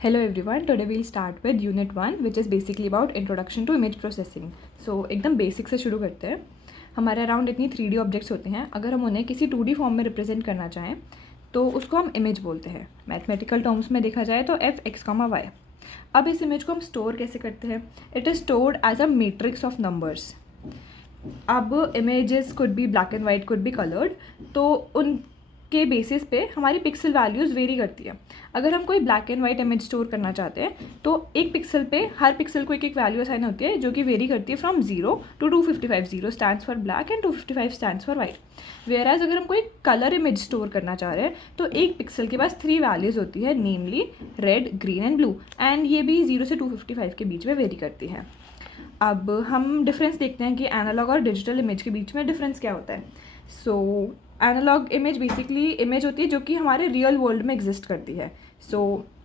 Hello everyone, today we'll start with Unit 1 which is basically about Introduction to Image Processing. So एकदम basic से शुरू करते हैं. हमारे अराउंड इतनी 3D ऑब्जेक्ट्स होते हैं. अगर हम उन्हें किसी 2D फॉर्म में रिप्रेजेंट करना चाहें तो उसको हम इमेज बोलते हैं. मैथमेटिकल टर्म्स में देखा जाए तो एफ एक्स कामा वाई. अब इस इमेज को हम स्टोर कैसे करते हैं? It is stored as a matrix of numbers. अब images could be black and white, could be coloured, तो उनके बेसिस पे हमारी पिक्सल वैल्यूज़ वेरी करती है. अगर हम कोई black and white image store करना चाहते हैं तो एक पिक्सल पे हर पिक्सल को एक एक वैल्यू असाइन होती है जो कि वेरी करती है from 0 to 255. 0 stands for black and 255 stands for white. Whereas अगर हम कोई कलर इमेज स्टोर करना चाह रहे हैं तो एक पिक्सल के पास 3 वैल्यूज़ होती है, namely red, green and blue, and ये भी 0 से 255 के बीच में वेरी करती है. अब हम डिफरेंस देखते हैं कि एनालॉग और डिजिटल इमेज के बीच में डिफरेंस क्या होता है. सो एनालॉग इमेज बेसिकली इमेज होती है जो कि हमारे रियल वर्ल्ड में एग्जिस्ट करती है. So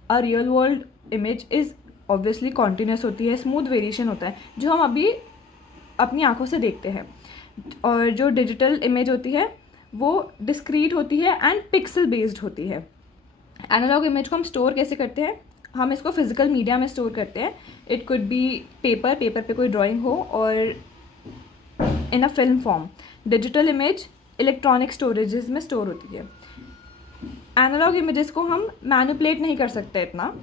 a real world image is obviously continuous होती है, स्मूथ वेरिएशन होता है जो हम अभी अपनी आंखों से देखते हैं. और जो डिजिटल इमेज होती है वो डिस्क्रीट होती है एंड पिक्सल बेस्ड होती है. एनालॉग इमेज को हम स्टोर कैसे करते हैं? हम इसको फिजिकल मीडिया में स्टोर करते हैं. इट कुड बी पेपर पे कोई ड्राइंग हो, और in a film form. Digital image electronic storages में स्टोर होती है. एनालॉग इमेजेस को हम मैनिपुलेट नहीं कर सकते इतना,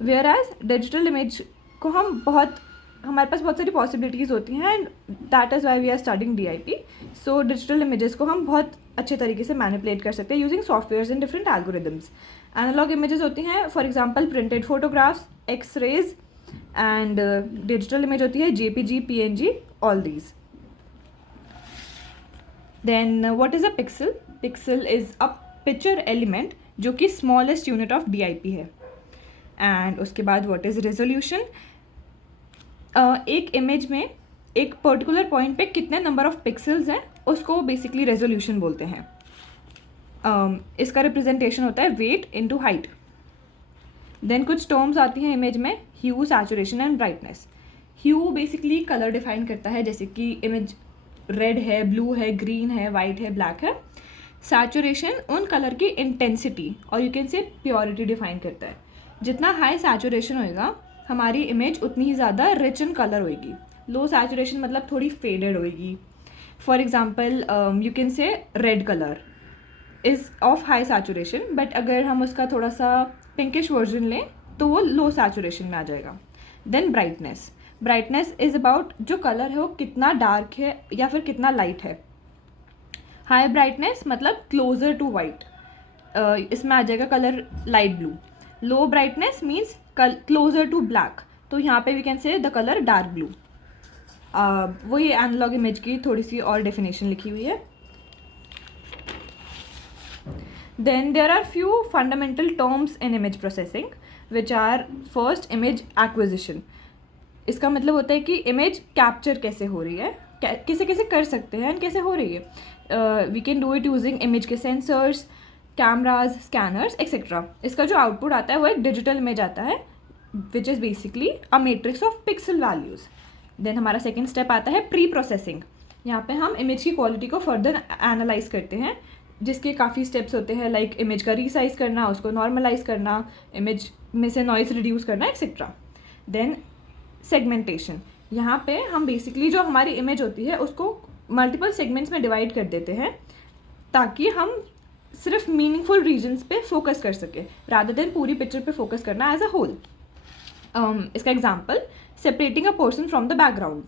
वेयर एज डिजिटल इमेज को हमारे पास बहुत सारी पॉसिबिलिटीज़ होती हैं, and that is why we are studying DIP. So digital images को हम बहुत अच्छे तरीके से मैनिपुलेट कर सकते हैं using softwares and different algorithms. Analog images होती हैं for example printed photographs, x-rays, and digital image होती है JPG, PNG, all these. Then what is a pixel? Pixel is a picture element जो कि स्मॉलेस्ट यूनिट ऑफ DIP है. And उसके बाद what is resolution? एक इमेज में एक पर्टिकुलर पॉइंट पे कितने नंबर ऑफ पिक्सल्स हैं उसको बेसिकली रेजोल्यूशन बोलते हैं. इसका रिप्रेजेंटेशन होता है वेट इनटू हाइट. देन कुछ टर्म्स आती हैं इमेज में, hue, saturation and brightness. Hue basically colour define करता है, जैसे कि इमेज रेड है, ब्लू है, ग्रीन है, वाइट है, ब्लैक है. सैचुरेशन उन कलर की इंटेंसिटी और you can say purity define करता है. जितना हाई सैचुरेशन होएगा हमारी इमेज उतनी ही ज़्यादा रिच इन कलर होएगी. लो सैचुरेशन मतलब थोड़ी फेडेड होएगी. फॉर एग्जांपल यू कैन से red colour is of high saturation, but अगर हम उसका थोड़ा सा पिंकिश वर्जन लें तो वो लो सैचुरेशन में आ जाएगा. Then brightness. Brightness is about जो कलर है वो कितना डार्क है या फिर कितना लाइट है. हाई ब्राइटनेस मतलब क्लोजर टू वाइट, इसमें आ जाएगा colour light blue. Low brightness means closer to black, तो यहाँ पे we can say the colour dark blue. वही एनालॉग इमेज की थोड़ी सी और डेफिनेशन लिखी हुई है. Then there are few fundamental terms in image processing which are first image acquisition. इसका मतलब होता है कि इमेज कैप्चर कैसे हो रही है, कैसे कैसे कर सकते हैं एंड कैसे हो रही है. We can do it using image के सेंसर्स, कैमराज, स्कैनर्स एक्सेट्रा. इसका जो आउटपुट आता है वो एक डिजिटल इमेज आता है which is basically a matrix of pixel values. Then हमारा सेकेंड स्टेप आता है प्री प्रोसेसिंग. यहाँ पे हम इमेज की क्वालिटी को फर्दर एनालाइज करते हैं, जिसके काफ़ी स्टेप्स होते हैं, लाइक इमेज का रीसाइज करना, उसको नॉर्मलाइज करना, इमेज में से नॉइस रिड्यूस करना एक्सेट्रा. Then segmentation. यहाँ पे हम बेसिकली जो हमारी इमेज होती है उसको मल्टीपल सेगमेंट्स में डिवाइड कर देते हैं ताकि हम सिर्फ मीनिंगफुल रीजन्स पे फोकस कर सके रादर देन पूरी पिक्चर पे फोकस करना एज अ होल. इसका example separating a person from the background.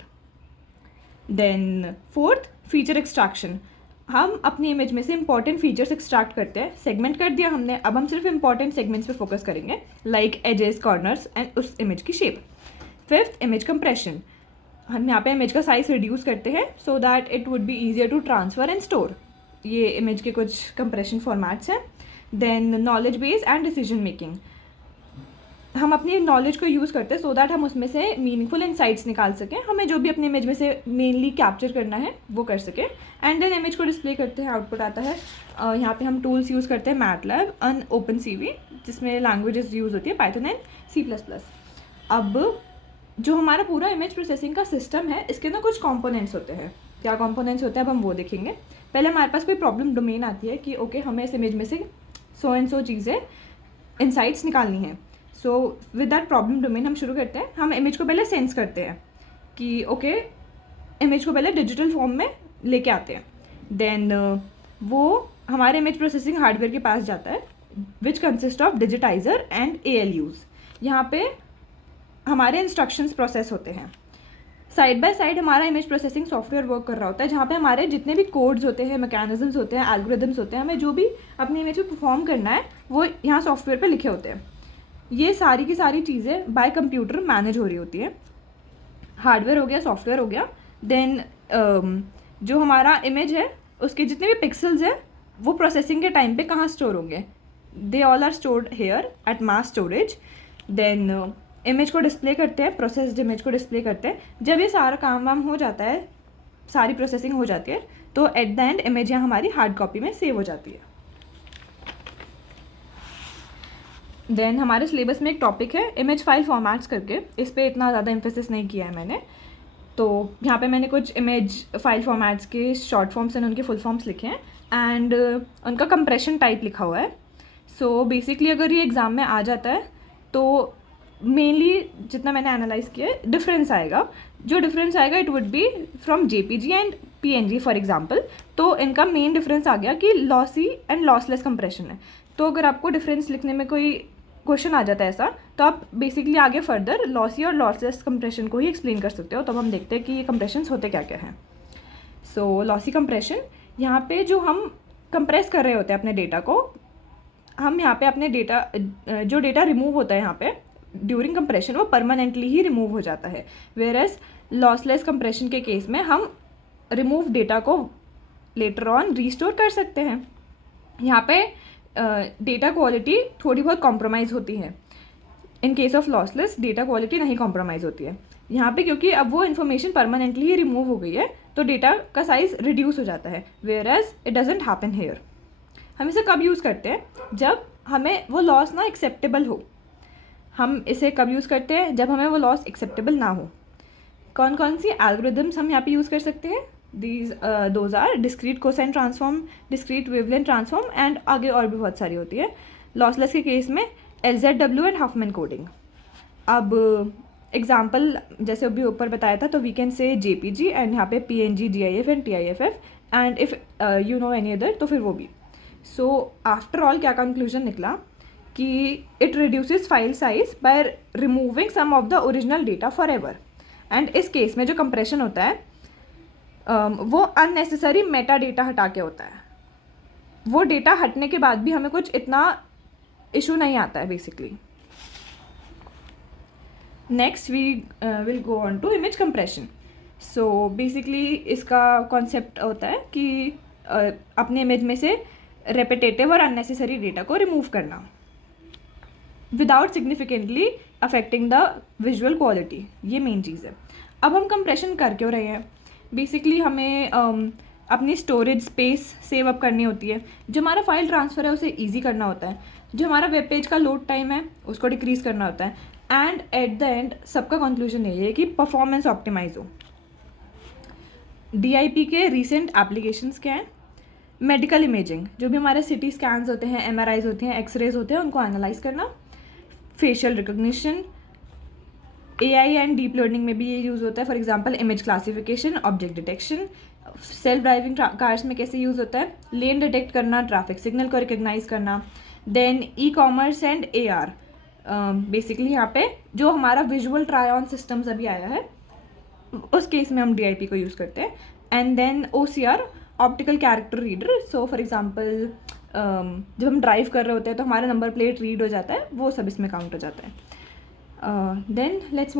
Then fourth, feature extraction. हम अपनी इमेज में से इंपॉर्टेंट फीचर्स एक्सट्रैक्ट करते हैं. सेगमेंट कर दिया हमने, अब हम सिर्फ इंपॉर्टेंट सेगमेंट्स पे फोकस करेंगे, लाइक एजेस, कॉर्नर्स एंड उस इमेज की शेप. Fifth, image compression. हम यहाँ पे इमेज का साइज रिड्यूस करते हैं so that it would be easier to transfer and store. ये इमेज के कुछ कंप्रेशन फॉर्मेट्स हैं. Then knowledge base and decision making. हम अपनी नॉलेज को यूज़ करते हैं सो दैट हम उसमें से मीनिंगफुल इंसाइट्स निकाल सकें, हमें जो भी अपनी इमेज में से मेनली कैप्चर करना है वो कर सकें. एंड देन इमेज को डिस्प्ले करते हैं, आउटपुट आता है. यहाँ पे हम टूल्स यूज़ करते हैं मैटलैब एंड OpenCV, जिसमें लैंग्वेजेस यूज़ होती है पाइथन एंड C++. अब जो हमारा पूरा इमेज प्रोसेसिंग का सिस्टम है इसके ना कुछ कंपोनेंट्स होते हैं. क्या कंपोनेंट्स होते हैं अब हम वो देखेंगे. पहले हमारे पास कोई प्रॉब्लम डोमेन आती है कि ओके हमें इस इमेज में से सो एंड सो चीज़ें इंसाइट्स निकालनी है. So with that problem domain हम शुरू करते हैं. हम इमेज को पहले सेंस करते हैं कि ओके इमेज को पहले डिजिटल फॉर्म में लेके आते हैं. देन वो हमारे इमेज प्रोसेसिंग हार्डवेयर के पास जाता है which consist of digitiser and ALUs. यहाँ पे हमारे इंस्ट्रक्शंस प्रोसेस होते हैं. साइड बाय साइड हमारा इमेज प्रोसेसिंग सॉफ्टवेयर वर्क कर रहा होता है जहाँ पे हमारे जितने भी कोड्स होते हैं, मैकेनिज्म्स होते हैं, एल्गोरिदम्स होते हैं, हमें जो भी अपनी इमेज में परफॉर्म करना है वो यहाँ सॉफ्टवेयर पे लिखे होते हैं. ये सारी की सारी चीज़ें बाय कंप्यूटर मैनेज हो रही होती है. हार्डवेयर हो गया, सॉफ्टवेयर हो गया. देन जो हमारा इमेज है उसके जितने भी पिक्सल्स हैं वो प्रोसेसिंग के टाइम पे कहाँ स्टोर होंगे. They all are stored here at mass storage. Then image को डिस्प्ले करते हैं, प्रोसेस्ड इमेज को डिस्प्ले करते हैं. जब ये सारा काम वाम हो जाता है, सारी प्रोसेसिंग हो जाती है, तो एट द एंड इमेज यहाँ हमारी हार्ड कॉपी में सेव हो जाती है. देन हमारे सिलेबस में एक टॉपिक है इमेज फाइल फॉर्मेट्स करके. इस पर इतना ज़्यादा एम्फेसिस नहीं किया है मैंने. तो यहाँ पे मैंने कुछ इमेज फाइल फॉर्मेट्स के शॉर्ट फॉर्म्स एंड उनके फुल फॉर्म्स लिखे हैं एंड उनका कंप्रेशन टाइप लिखा हुआ है. सो बेसिकली अगर ये एग्ज़ाम में आ जाता है तो मेनली जितना मैंने एनालाइज किया है डिफरेंस आएगा. जो डिफरेंस आएगा it would B from JPG and PNG for example. तो इनका मेन डिफरेंस आ गया कि लॉसी एंड लॉसलेस कंप्रेशन है. तो अगर आपको डिफरेंस लिखने में कोई क्वेश्चन आ जाता है ऐसा, तो आप बेसिकली आगे फर्दर लॉसी और लॉसलेस कंप्रेशन को ही एक्सप्लेन कर सकते हो. तब हम देखते हैं कि ये कंप्रेशंस होते क्या क्या हैं. सो लॉसी कंप्रेशन, यहाँ पे जो हम कंप्रेस कर रहे होते हैं अपने डेटा को, हम यहाँ पे अपने डेटा जो डेटा रिमूव होता है यहाँ पे ड्यूरिंग कंप्रेशन वो परमानेंटली ही रिमूव हो जाता है. वेयर एज लॉसलेस कंप्रेशन के केस में हम रिमूव डेटा को लेटर ऑन रीस्टोर कर सकते हैं. यहाँ पे डेटा क्वालिटी थोड़ी बहुत कॉम्प्रोमाइज़ होती है. In case of lossless data quality नहीं कॉम्प्रोमाइज़ होती है यहाँ पे, क्योंकि अब वो इन्फॉर्मेशन परमानेंटली ही रिमूव हो गई है तो डेटा का साइज़ रिड्यूस हो जाता है. Whereas it doesn't happen here. हम इसे कब यूज़ करते हैं? जब हमें वो लॉस ना एक्सेप्टेबल हो. हम इसे कब यूज़ करते हैं? जब हमें वो लॉस एक्सेप्टेबल ना हो. कौन कौन सी एल्गोरिदम्स हम यहाँ पे यूज़ कर सकते हैं? Those are discrete cosine transform, discrete wavelength transform and आगे और भी बहुत सारी होती है. लॉसलेस के केस में LZW एंड हाफमैन कोडिंग. अब एग्जाम्पल जैसे अभी ऊपर बताया था, तो we can say JPG and यहाँ पे PNG, GIF and TIFF and if you know any other तो फिर वो भी. सो आफ्टर ऑल क्या कंक्लूजन निकला कि it reduces file size by removing some of the original data forever. And इस केस में जो कंप्रेशन होता है वो अननेसेसरी मेटा डेटा हटा के होता है. वो डेटा हटने के बाद भी हमें कुछ इतना इशू नहीं आता है basically. Next we will go on to image compression. So basically इसका कॉन्सेप्ट होता है कि अपने इमेज में से रेपिटेटिव और अननेसेसरी डेटा को रिमूव करना without significantly affecting the visual quality. ये मेन चीज़ है. अब हम कंप्रेशन कर क्यों रहे हैं? बेसिकली हमें अपनी स्टोरेज स्पेस सेव अप करनी होती है. जो हमारा फाइल ट्रांसफ़र है उसे ईजी करना होता है. जो हमारा वेब पेज का लोड टाइम है उसको डिक्रीज़ करना होता है. एंड एट द एंड सबका कंक्लूजन यही है कि परफॉर्मेंस ऑप्टिमाइज हो. DIP के रिसेंट एप्लीकेशंस क्या हैं? मेडिकल इमेजिंग, जो भी हमारे CT स्कैन्स होते हैं, MRIs होते हैं, एक्सरेज होते हैं, उनको एनालाइज करना. Facial recognition, AI and deep learning में भी ये यूज़ होता है. For example image classification, object detection. Self driving cars में कैसे यूज़ होता है? लेन डिटेक्ट करना, ट्रैफिक सिग्नल को रिकग्नाइज करना. Then e-commerce and AR. Basically यहाँ पे जो हमारा विजुअल ट्राई ऑन सिस्टम्स अभी आया है उस केस में हम DIP को यूज़ करते हैं. And then OCR, optical character reader. So for example जब हम ड्राइव कर रहे होते हैं तो हमारा नंबर प्लेट रीड हो जाता है, वो सब इसमें काउंट हो जाता है. Then let's